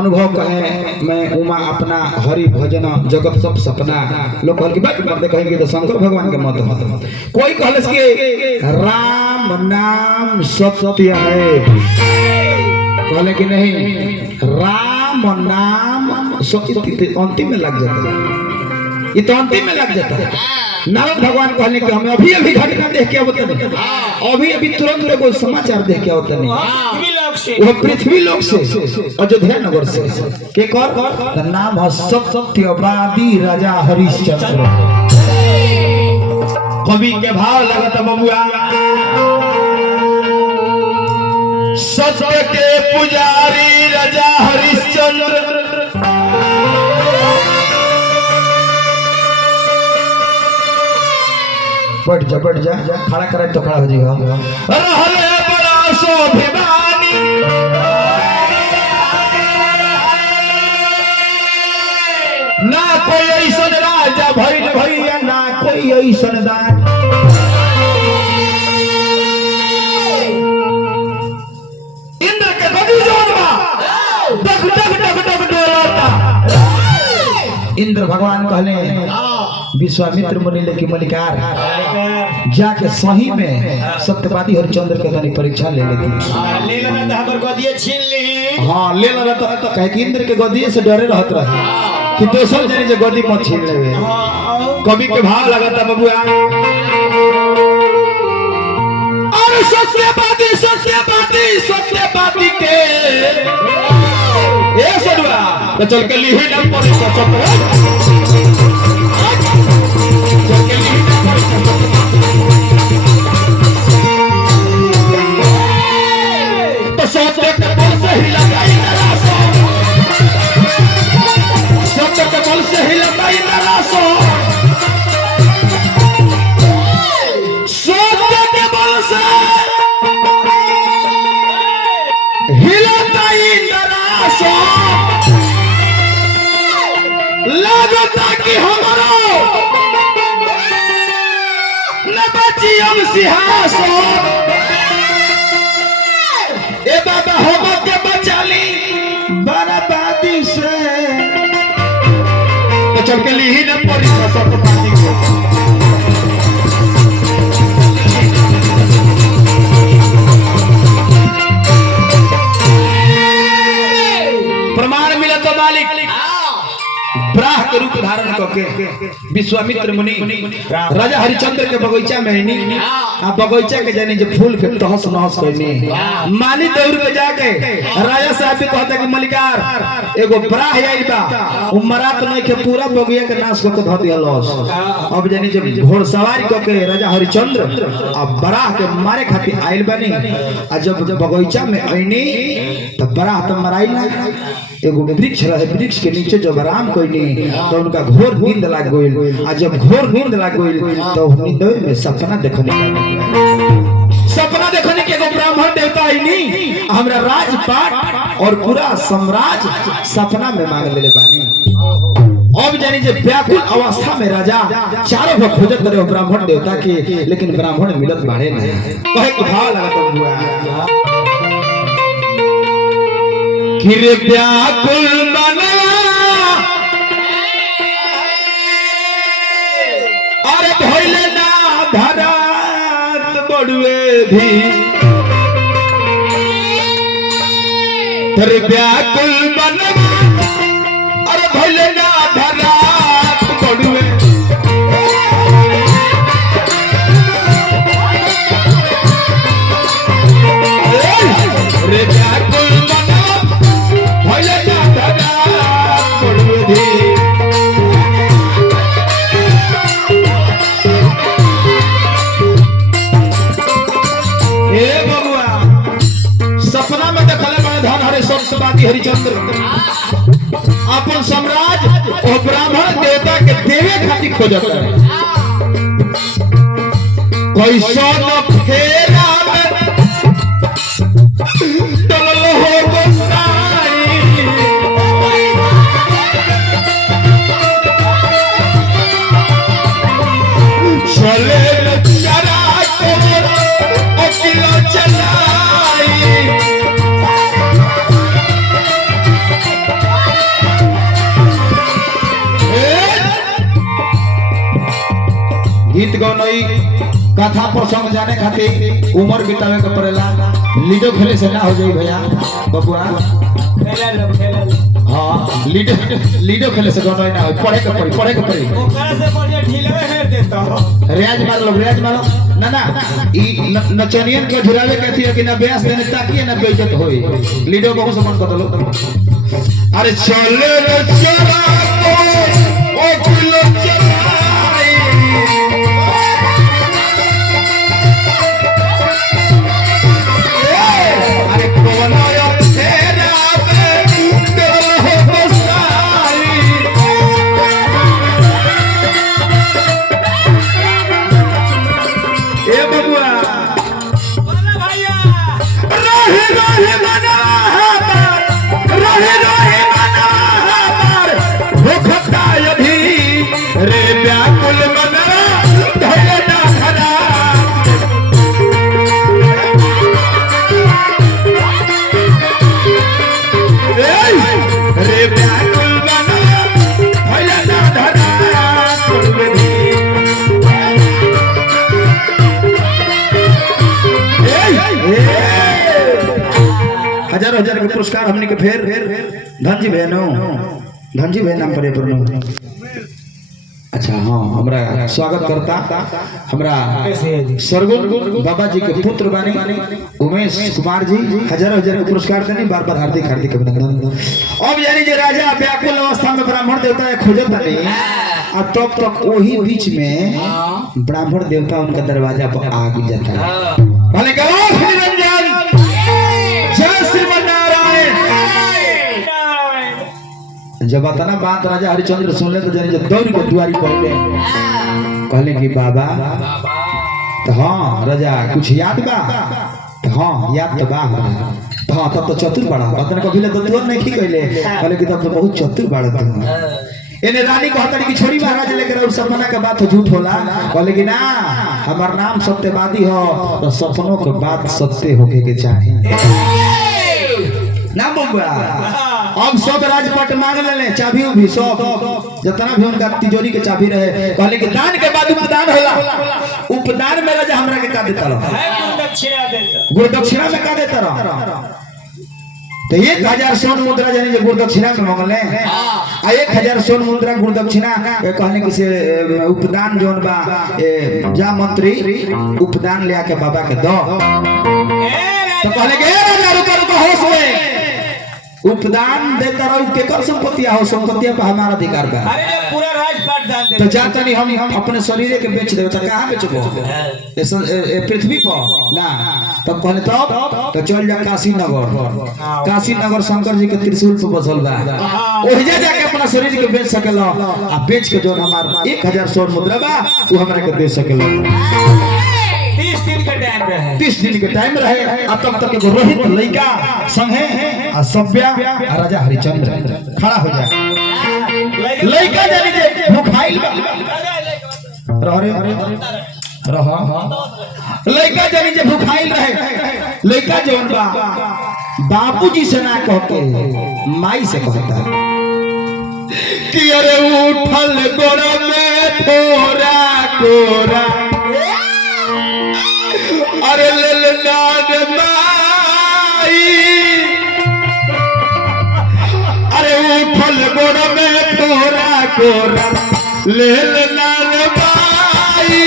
अनुभव कहे मैं उमा अपना हरि भजन जगत सब सपना लोग कहल कि बात मत कहेंगे तो शंकर भगवान के मत कोई कहल कि राम नाम सत्य है कहले कि नहीं राम नाम सत्य अंतिम में लग जाता है ये तो अंतिम में लग जाता है नारद भगवान कहने कि हमें अभी अभी घटना देख के आवत नहीं अभी अभी तुरंत एगो समाचार देख के आवत नहीं वो पृथ्वी लोक से अयोध्या नगर से के कर नाम है सत्यवादी राजा हरिश्चंद्र कवि के भाव लगत बबुआ सत्य के पुजारी राजा हरिश्चंद्र बैठ जा खड़ा करे तो खड़ा हो जाएगा रहले बड़ा स्वाभिमानी ना कोई ऐसन राजा भइल भैया ना कोई ऐसन दान इंद्र के गदी जोड़वा डग डग डग डग डोलता इंद्र भगवान कहले विश्वामित्र मुनि लेके मलिकार जाके सही में सत्यवादी हरिचंद्र के तनी परीक्षा ले लेती ले लेना तो हमर गदिए छीन ली हां ले लेना तो कहे कि इंद्र के गदी से डरे रहत रहे कि दोसर जने जे गदी मत छीन लेवे कवि के भाव लगाता बबुआ अरे सत्यवादी के ए सदवा तो चल के ली ना पड़े तो सत्य के बल से ही लगाई नरासो सत्य के बल से ही लगाई नरासो सत्य के बल से हिलताई नरासो लगता कि हमारो न बची हम सिंहासन ए बाबा हम के बचा ली बर्बादी से तो चल के ली न पड़ी सत्यवादी को प्रमाण मिला तो मालिक ब्राह के रूप धारण करके विश्वामित्र मुनि राजा हरिचंद्र के बगीचा में आईनी आ बगीचा के जानी जो फूल के तहस नहस करनी मानी दौड़ के जाके राजा साहब भी कहता कि मलिकार एगो ब्राह आइल बा उमरा तो नहीं के पूरा बगीचा के नाश करके धर दिया लॉस अब जानी जब घोड़सवारी करके राजा हरिचंद्र अब ब्राह के मारे खातिर आइल बनी आ जब बगीचा में आईनी तो ब्राह तो मराइल ना एगो वृक्ष रहे वृक्ष के नीचे जब आराम कोई तो उनका घोर नींद लग गई आ जब घोर नींद लग गई तो नींद में सपना देखने के एगो ब्राह्मण देवता ही नहीं हमरा राजपाट और पूरा साम्राज्य सपना में मांग ले बानी अब जानी जे व्याकुल अवस्था में राजा चारों भक्त खोजत रहे ब्राह्मण देवता के लेकिन ब्राह्मण मिलत बाड़े नहीं कहे के भाव लगत हुआ कि रे व्याकुल बना अरे भइले ना धरात बड़ुए भी तेरे व्याकुल बना अरे भइले ना धरात बड़ुए रे व्याकुल बना भइले ना धरात बड़ुए भी सपना में देखले बड़े धन हरे सत्यवादी हरिचंद्र अपन साम्राज्य और ब्राह्मण देवता के देवे खातिर खोजत है कोई सोन फेरा में डलल हो गोसाई चले चरा को अकेला चलाई गीत गौनई कथा प्रसंग जाने खातिर उम्र बितावे के पड़ेला। लीडो खेले से ना हो जाई भैया बबुआ। हाँ लीडो खेले से गौनई ना हो, पढ़े के पड़ी रियाज मार लो रियाज मारो ना ना ई नचनियन के झुरावे के थी कि ना ब्यास देने ताकि ना बेइज्जत होई। लीडो बहुत समान कर लो। अरे चले चला ओ किलो चलाई अरे कोना या तेरा दिल हो बसाई ए बबुआ बोला भैया रहे रहे मना रहे रहे मना भूखता अभी रे व्याकुल मना धैर्य ना धरा रे व्याकुल मना धैर्य ना धरा हजार हजार के पुरस्कार हमने के फेर धनजी बहनो धनजी बहन नाम पर अच्छा हाँ हमरा स्वागत करता हमरा सरगुण बाबा जी के पुत्र बानी उमेश कुमार जी हजार हजार के पुरस्कार देने बार बार हार्दिक हार्दिक अभिनंदन। अब यानी जे राजा व्याकुल अवस्था में ब्राह्मण देवता है खोजत नहीं और तब तक वही बीच में ब्राह्मण देवता उनका दरवाजा पर आ जाता है। भले जब अतना बात राजा हरिचंद्र सुन ले तो जाने जब दौड़ के दुआरी पहुंचे कहले कि बाबा तो हाँ राजा कुछ याद बा तो हाँ याद तो बा हाँ तब तो चतुर बड़ा अतने कभी ले तो नहीं कहले कहले कि तब तो बहुत चतुर बड़ा तुम इन्हें रानी कहता कि छोड़ी महाराज लेकर और सपना के बात झूठ होला कहले कि ना हमार नाम सत्यवादी हो तो सपनों के बात सत्य होके के चाहिए ना बबुआ। अब सब राजपट मांग ले चाबी भी सब जितना भी उनका तिजोरी के चाबी रहे कहले कि दान के बाद उपदान होला उपदान में राजा हमरा के का देता रहो गुरदक्षिणा में का देता रहो तो 1000 स्वर्ण मुद्रा जानी जो गुरदक्षिणा में मांगले आ 1000 स्वर्ण मुद्रा गुरदक्षिणा कहने कि से उपदान जोन बा जा मंत्री उपदान ले आके बाबा के दो तो कहले कि राजा रुको होश में उपदान देता रहू केकर संपत्ति हो संपत्ति पर हमारा अधिकार बा। अरे पूरा राजपाट दान दे तो जाता नहीं हम अपने शरीर के बेच देबो तो कहां बेचबो पृथ्वी पर ना तब कहले तब तो चल जा काशी नगर शंकर जी के त्रिशूल पर बसल बा ओहिजा जाके अपना शरीर के बेच सकेला आ बेच के जो हमार 1000 स्वर्ण मुद्रा बा वो हमरा के दे सकेला। 30 दिन के टाइम रहे 30 दिन के टाइम रहे अब तब तक एगो रोहित लइका संगे आ सभ्या आ राजा हरिचंद्र खड़ा हो जाए लइका जानी जे भूखाइल रह लइका जानी जे भूखाइल रहे लइका जौन बा बाबूजी से ना कह के माई से कहता कि अरे उठल गोरा में थोड़ा कोरा अरे ललनाद माई अरे उठल गोरा में थोड़ा कोरा ललनाद माई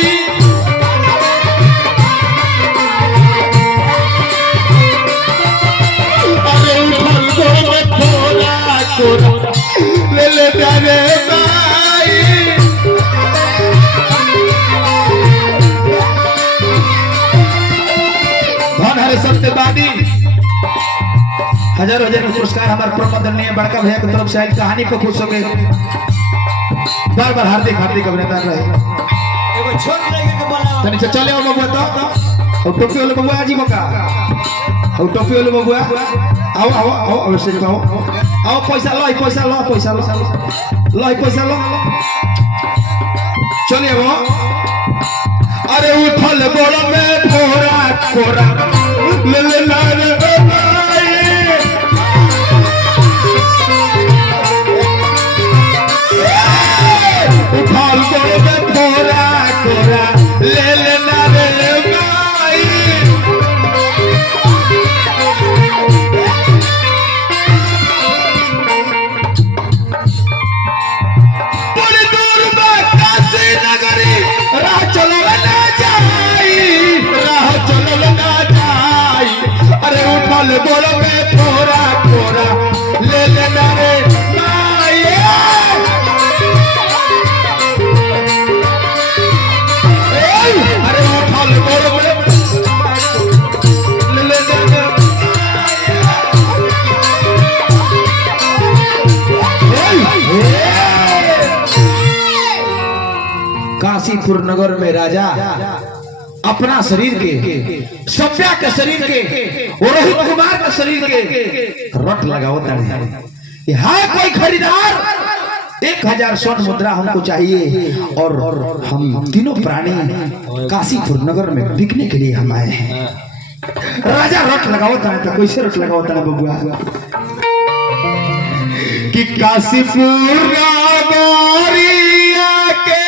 अरे उठल गोरा में थोड़ा कोरा ललनाद माई सत्यवादी हजारों हजार पुरस्कार हमारे प्रबंधनीय बड़का भैया की तरफ से आई कहानी पे खुश हो गए बार बार हार्दिक हार्दिक अभिनंदन रहे एगो छोट लड़के के बोला तनी से चले आओ बबुआ तो और टोपी वाले बबुआ आजी मका और टोपी वाले बबुआ आओ आओ आओ अवश्य आओ पैसा लो चलिए वो अरे उठल बोला में थोड़ा कोरा उठल बोला में थोड़ा कोरा काशीपुर नगर में राजा अपना शरीर के सभ्या के शरीर के रोहित कुमार के शरीर के रट लगाओ है। हाय कोई खरीदार 1000 स्वर्ण मुद्रा हमको चाहिए और हम तीनों प्राणी काशीपुर नगर में बिकने के लिए हम आए हैं। राजा रट लगाओ है तो कैसे रट लगाओ है बबुआ कि काशीपुर नगरिया के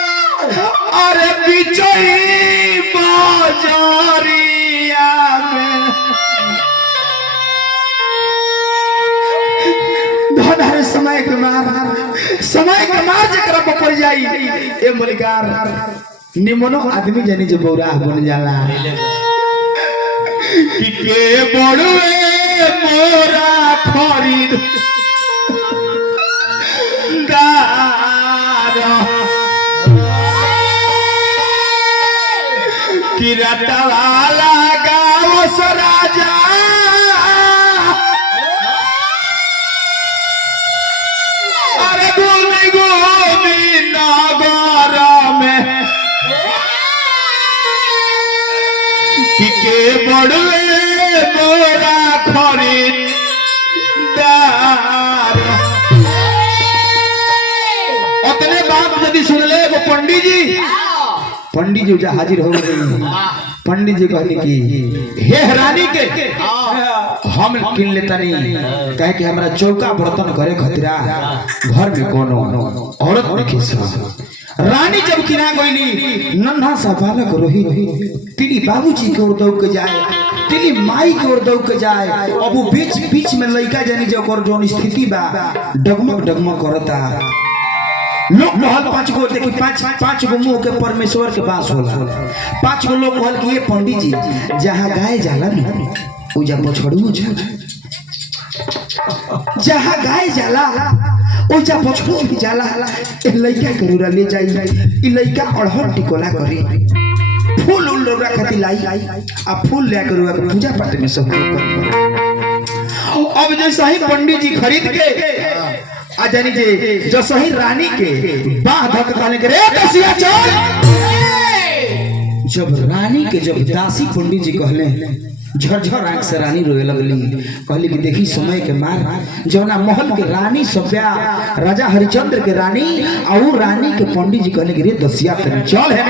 अरे बिचई बाजारिया में धोधारे समय के मार जकरा पड़ जाई ए मलिकार निमनो आदमी जानी जो बौरा बन जाला कि के बड़ुए मोरा खरीद कि रटवाला गाँव से राजा अरे गोली गोली नगर में कि के बड़ुए मोरा खरीदार उतने बात यदि सुन ले वो पंडित जी जो हाजिर हो गई। पंडित जी कहने की हे रानी के हम किन लेता नहीं कहे कि हमारा चौका बर्तन करे खतरा घर में कोनो औरत नहीं खिसा। रानी जब किना गईली नन्हा सा बालक रोही तिली बाबूजी के ओर दौड़ के जाए तिली माई के ओर दौड़ के जाए। अब वो बीच में लड़का जानी जो जोन स्थिति बा डगमग करता लोग कहल 5 गो देखी 5 गो मुंह के परमेश्वर के बास होला। 5 गो लोग कहल कि ये पंडित जी जहाँ गाय जाला न उजा बछड़ू जाला जहाँ गाय जाला उजा बछड़ू भी जाला। ए लइका करूरा ले जाई ई लइका अड़हर टिकोला करी फूल उल लोरा खाती लाई आ फूल ले करूरा के पूजा पाठ में सब अब जैसा ही पंडित जी खरीद के आ जानी जे जो सही रानी के बाह धक कहने के रे दसिया चल। जब रानी के जब दासी पंडित जी कहले झरझर आंख से रानी रोए लगली कहली कि देखी समय के मार जौना महल के रानी सभ्या राजा हरिचंद्र के रानी और रानी के पंडित जी कहले कि रे दसिया तनी चल है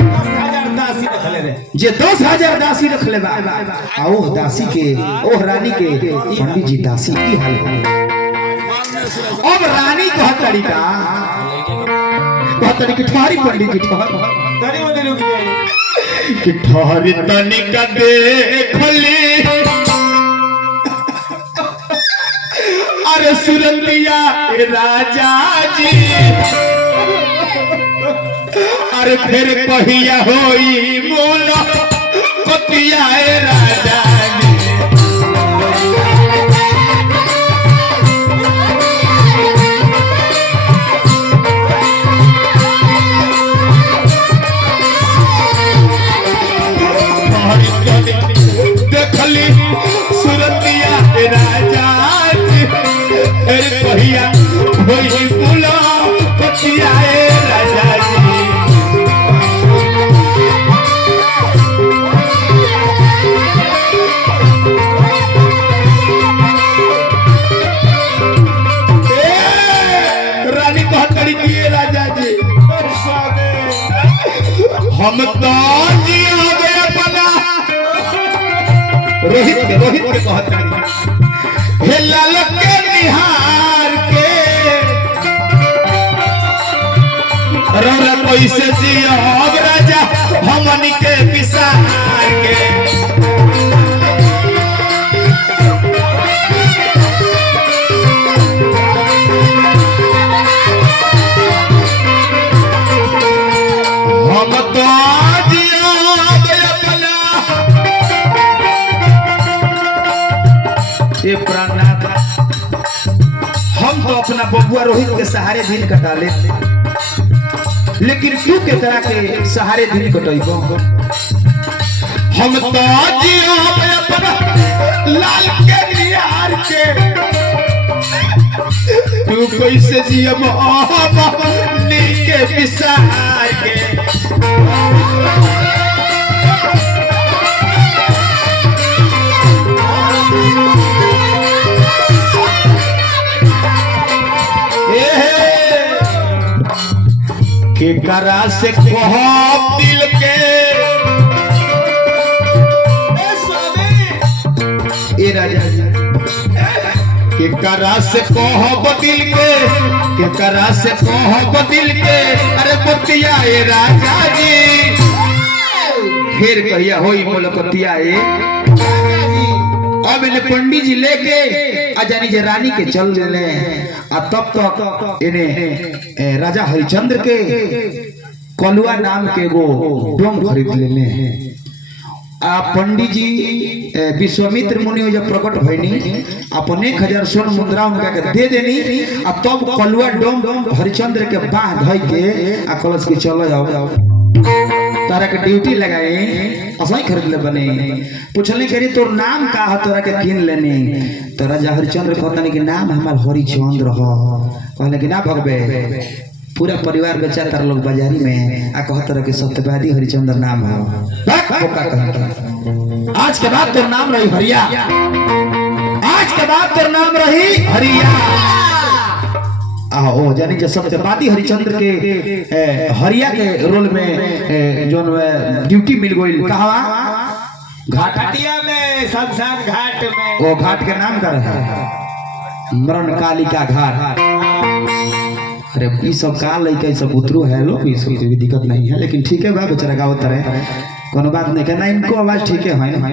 10,000 दासी रखले रे जे 10,000 दासी रखले बा आओ दासी के ओ रानी के पंडित जी दासी की हाल है। अब रानी कहतड़ी कि ठहरी पंडित जी तनी वो दिन रुक जाई कि ठहरी तनिक देखली अरे सुरलिया राजा जी अरे फिर कहिया होई मोला कतिया राजा जी देखली सुरतिया राजा कहिया होई बोला कतिया राजा जी रानी कहतड़ी किए राजा जी हम तो जी हो गए अपना रोहित के कहता हे लाल के निहार के रौरा कैसे जियो राजा हमनी के विसार के हम तो जियो अपना ये प्राणनाथ हम तो अपना बबुआ रोहित के सहारे दिन कटा ले लेकिन तू के तरह के सहारे दिन कटैबो हम तो जियो अपना लाल के निहार के तू कैसे जियम नीके पिसार के के करा से कहो दिल के ए राजा के करा से कहो दिल के करा से कहो दिल के अरे बतिया ए राजा जी फिर कहिया होई मुलाकातिया ए अब इन्हें पंडित जी लेके अजानी जे रानी के चल देने आ तब तक इन्हें राजा हरिचंद्र के कलुआ नाम के वो डोम खरीद लेने आ पंडित जी विश्वामित्र मुनि जब प्रकट भइनी अपने 1000 स्वर्ण मुद्रा उनका के दे देनी आ तब कलुआ डोम हरिचंद्र के बाह धइ के आ कलश के चलो जाओ तारा के ड्यूटी लगाए असही खरीद ले बने पूछले करी तोर नाम का है तोरा के किन लेने तो राजा हरिचंद्र कहतनी कि नाम हमार हरिचंद्र हो कहले कि ना भगबे पूरा परिवार बेचा तार लोग बाजारी में आ कहत रहे कि सत्यवादी हरिचंद्र नाम है आज के बाद तोर नाम रही हरिया आज के बाद तोर नाम रही हरिया ओ जानी जो सत्यवादी हरिचंद्र के हरिया के रोल में जो ड्यूटी मिल गई कहा घाटिया में शमशान घाट में वो घाट के नाम का रहा मरण कालिका घाट अरे ये सब का लइका सब उतरू है लोग इसको कोई दिक्कत नहीं है लेकिन ठीक है बा बेचारा गावत रहे कोनो बात नहीं कहना इनको आवाज ठीक है ना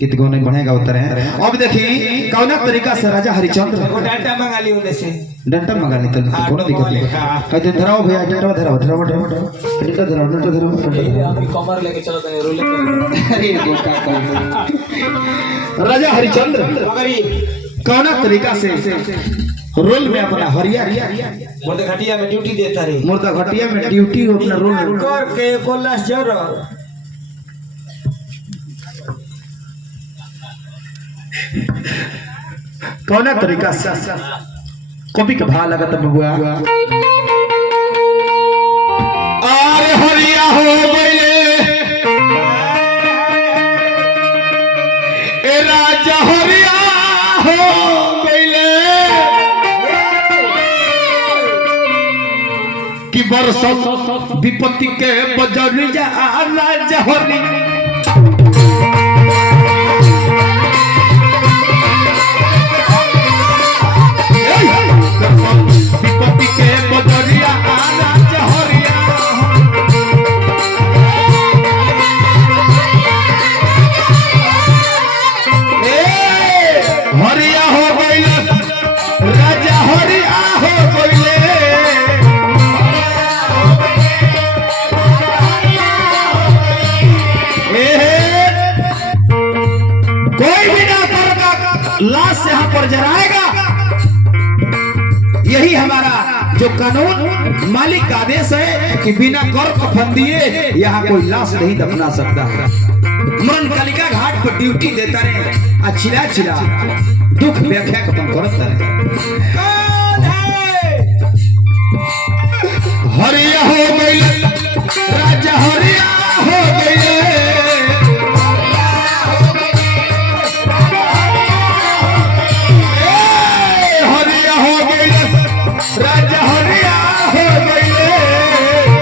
कित गो नहीं बढ़ेगा उतर है अब देखी कौना तरीका से राजा हरिचंद्र वो डांटा मंगा ली उन्हें से डंटा मंगा ली तो कोनो दिक्कत नहीं कहते धराओ भैया डंटा धराओ डंटा धराओ कमर लेके चलो तने रोले अरे बोका राजा हरिचंद्र मगर कौना तरीका से रोल में अपना हरिया मुर्दा घाटिया में ड्यूटी देता रे मुर्दा घाटिया में ड्यूटी अपना रोल कर के कोलास जरो कौना तरीका से कभी का भाव लगा तब हुआ अरे हरिया हो गए ए राजा हरिया हो गए कि बरसों विपत्ति के बजरिया राजा हरिया विपत्ति के बजरिया राजा हरिया हरिया हो गई राजा हरिया हो गई कोई भी ना करेगा लाश से यहाँ पर जराएगा यही हमारा जो कानून मालिक का आदेश है कि बिना कर कफन दिए यहाँ कोई लाश नहीं दफना सकता है मरण कालिका घाट पर ड्यूटी देता रहे चिल्ला चिल्ला दुख व्याख्या खत्म करता रहे हरिया हो गई राजा हरिया हो गई हरिया हो गई राजा हरिया हो गई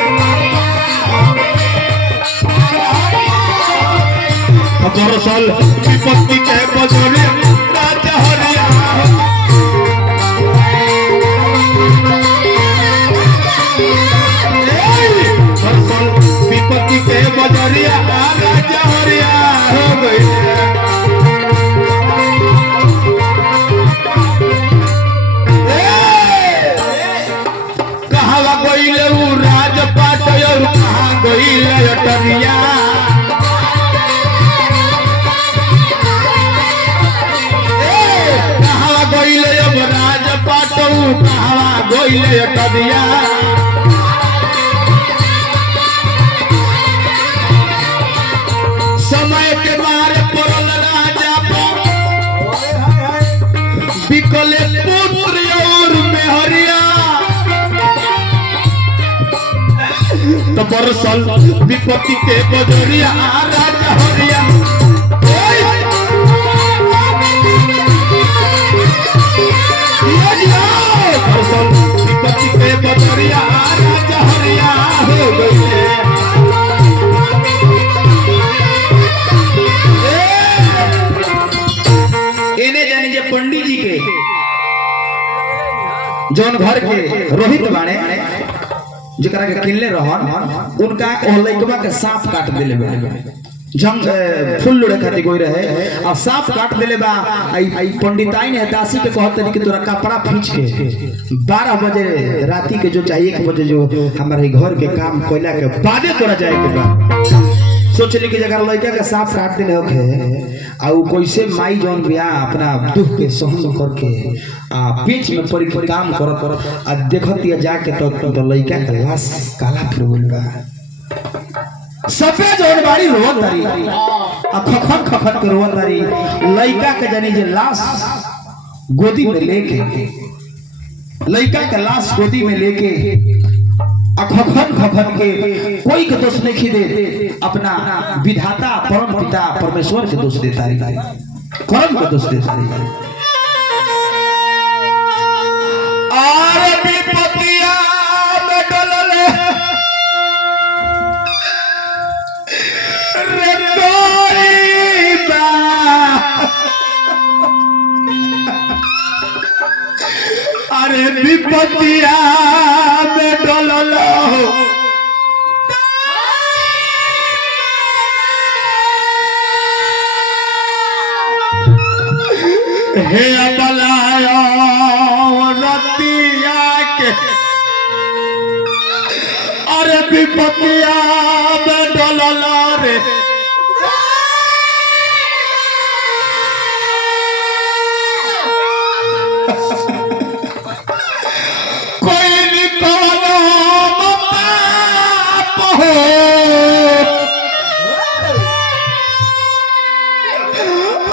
दरअसल विपत्ति के बजरे राजा हरिया दरअसल विपत्ति के बजरिया राजा हरिया हो गई कहा गई राजपाट और कहा गई अटरिया कहा गोइले अटरिया समय के मारे पड़ल राजा पर बिकले पुत्र और परसल विपत्ति के बजरिया राजा हरिया परसल विपत्ति के बजरिया राजा हरिया हो गई। एने जानी जे पंडित जी के जौन घर के रोहित बाणे जकरा के किनले रहन उनका ओलैकवा के सांप काट देले बा जंग फूल लोड़े खातिर कोई रहे और सांप काट देले बा। आई पंडिताई ने दासी के कहत कि तोरा कपड़ा खींच के 12 बजे राती के जो चाहिए 1 बजे जो हमारे घर के काम कोयला के बादे तोरा जाए के बा। सोचली कि जगह लड़का के सांप काट देले होके आ उ कैसे माई जौन बिया अपना दुख के सहन करके आ बीच में पड़ी काम करत आ देखतिया जाके तो लड़का के लाश काला फिर गइल बा। सबे जौन बाड़ी रोवत तारी आ खखन के रोवत तारी लड़का के जानी जे लाश गोदी में लेके लड़का के लाश गोदी में लेके खखन के कोई के दोष नहीं दे अपना विधाता परम पिता परमेश्वर के दोष देता है कर्म के दोष देता है। और विपतिया में डलले रे कोई बा अरे विपतिया में डललो हे बलायो रतिया के अरे विपतिया में डललो रे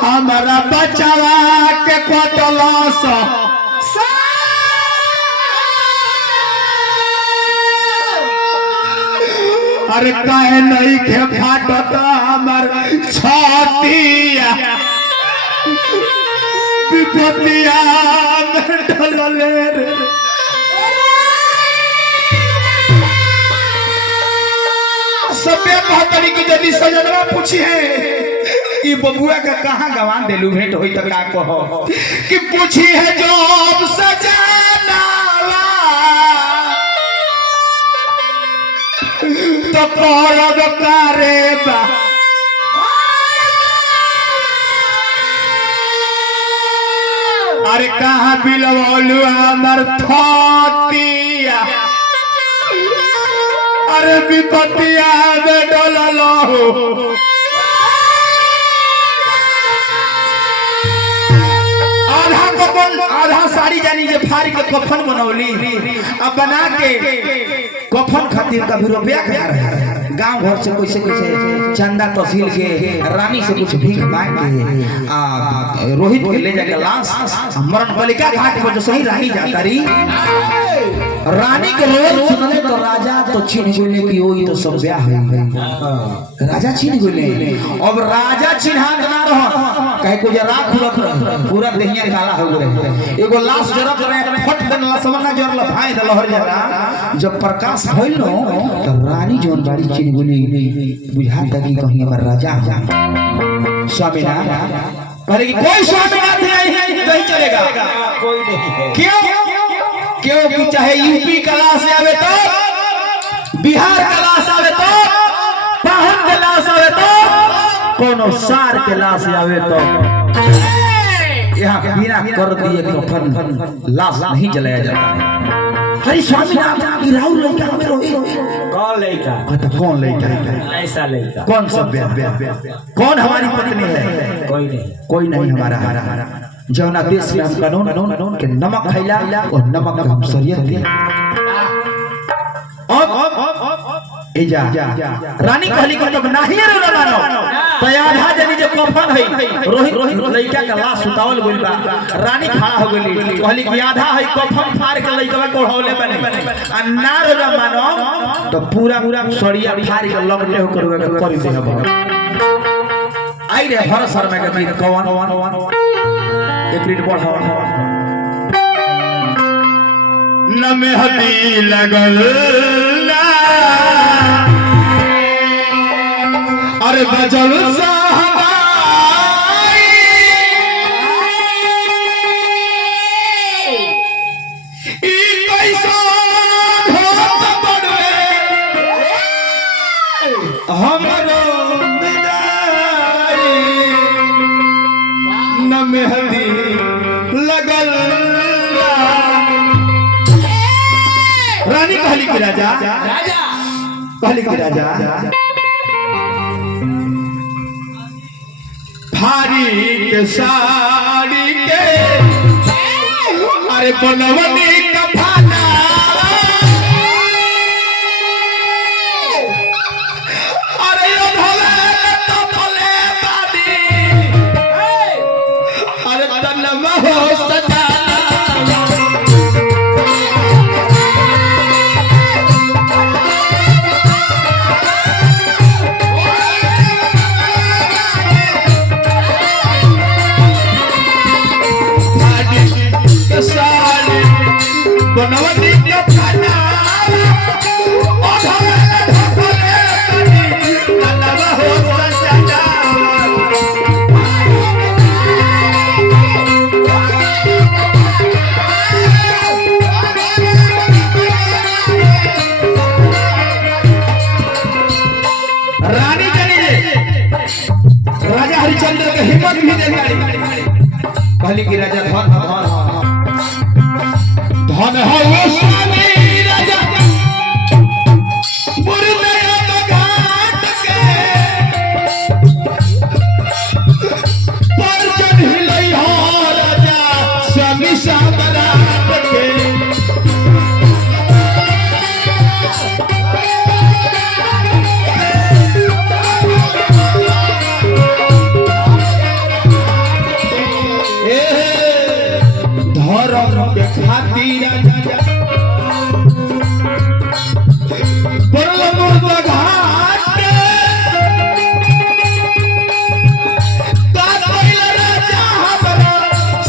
हमारा बचावा के कटलस अरे काहे नहीं के फाटत हमर छातिया विपतिया में डलले रे सबे महतरी की यदि सजनवा पूछी है कि बबुआ का कहाँ गवान देलू भेंट होई त का कहो कि पूछी है जब सजनावा तो करब करे बा अरे कहाँ बिलवलू हमर थोतिया अरे विपतिया में डललो आधा साड़ी जानी जे फाड़ी के कफन बनौली अब बना के कफन खातिर का भी रुपया खा गांव घर से कैसे कैसे चंदा तहसील के रानी से कुछ भीख मांग के रोहित के ले जाके लाश मरण बालिका घाट पर जो सही रानी जाता रही रानी के रोज सुनले तो राजा तो छीन गुले की होई तो सब ब्याह है राजा छीन गुले अब राजा चिन्हात ना रह कहे को जे राख रख पूरा देहिया काला हो गए एगो लाश जरत रहे फट देन लसवना जरल भाई दल हर जरा जब प्रकाश भइल नो तो रानी जोन बाड़ी छीन गुले बुझाता कि कहीं हमर राजा स्वामीनाथ अरे कोई स्वामीनाथ नहीं चलेगा कोई नहीं है क्यों कि चाहे यूपी कला से आवे तो बिहार कला से आवे तो पहाड़ कला से आवे तो कोनो सार कला से आवे तो यहाँ बिना कर दिए कफन लाश नहीं जलाया जाता है। हरी स्वामीनाथ की राहुल लड़का हमें रोई कौन लड़का तो कौन लड़का ऐसा लड़का कौन सब कौन हमारी पत्नी है कोई नहीं हमारा जौना देश में हम कानून के नमक खैला और नमक का हम शरीयत लिया ए जा रानी कहली को जब नहीं रे मानो तो आधा जनी जे कफन है रोहित लड़का का लाश उतावल गइल बा रानी खड़ा हो गइली कहली कि आधा है कफन फाड़ के लड़का को ओढ़ौले बने आ ना रोजा मानो तो पूरा सड़िया फाड़ के लगले हो करवे के करी दे अब आई रे भरत शर्मा के गीत कौन एक मिनट पढ़ो न मेहदी लगल ना अरे बजल साहबाई ई कैसा होत बड़वे हमरो विदाई न मेहदी लगल रानी कहली कि राजा कहली कि राजा भारी के साड़ी के अरे बनवनी का भाना अरे यो भले तो भले बादी अरे तन्नमा हो सदा बनवनी के खाना ओ भले भले तन्नमा हो सदा रानी चली राजा हरिचंद्र के हिम्मत भी दे कहली कि राजा धन हो स्वामी राजा मुर्दया घाट के परजन हिलई हो राजा स्वामी सामराट के धर्म के खातिर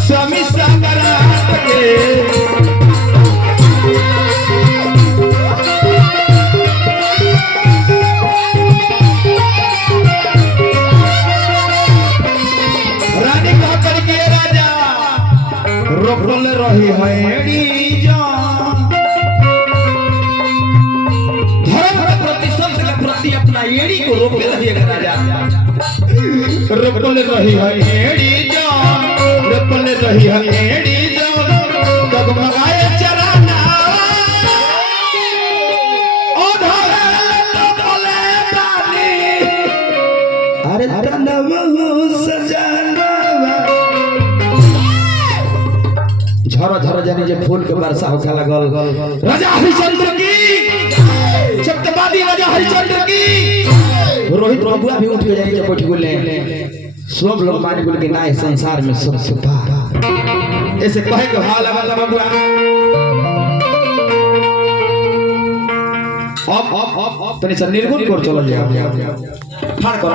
स्वामी सामराट के रानी कह करके राजा रोकल रही हैड़ी धर्म के प्रति संत के प्रति अपना एड़ी को रोक रही है राजा रोकल रही हैड़ी रोकल रही हैड़ी डगमगाए चराना ओ धरे तो बोले बानी अरे तन्नमा हो सजना झर झर जानी जे फूल के वर्षा होखे लागल राजा हरिचंद्र की सत्यवादी राजा हरिचंद्र की रोहित बबुआ भी उठ के जानी जे बैठ गेले सब लोग मान गेल कि नाय संसार में सब सुपा ऐसे कहे के भाव लगा बबुआ अब तनी से निर्गुण कर चलो जाओ ठाड़ कर